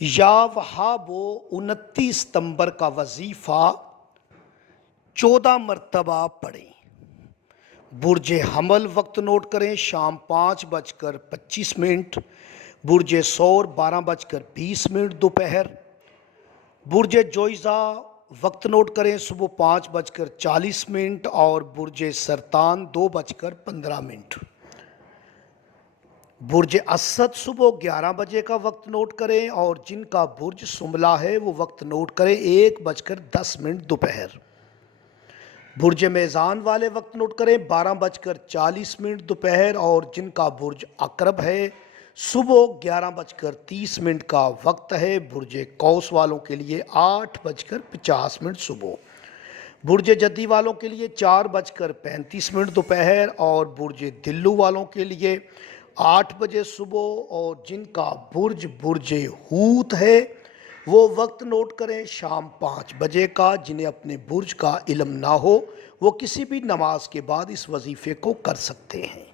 یا وہاب و 29 ستمبر کا وظیفہ 14 مرتبہ پڑھیں۔ برج حمل وقت نوٹ کریں، شام 5:25۔ برج ثور 12:20 دوپہر۔ برج جوئزہ وقت نوٹ کریں، صبح 5:40 اور برج سرطان 2:15۔ برج اسد صبح 11 بجے کا وقت نوٹ کریں اور جن کا برج سنبلہ ہے وہ وقت نوٹ کریں 1:10 دوپہر۔ برج میزان والے وقت نوٹ کریں 12:40 دوپہر اور جن کا برج عقرب ہے صبح 11:30 کا وقت ہے۔ برج قوس والوں کے لیے 8:50 صبح۔ برج جدی والوں کے لیے 4:35 دوپہر اور برج دلو والوں کے لیے 8 بجے صبح اور جن کا برج حوت ہے وہ وقت نوٹ کریں شام 5 بجے کا۔ جنہیں اپنے برج کا علم نہ ہو وہ کسی بھی نماز کے بعد اس وظیفے کو کر سکتے ہیں۔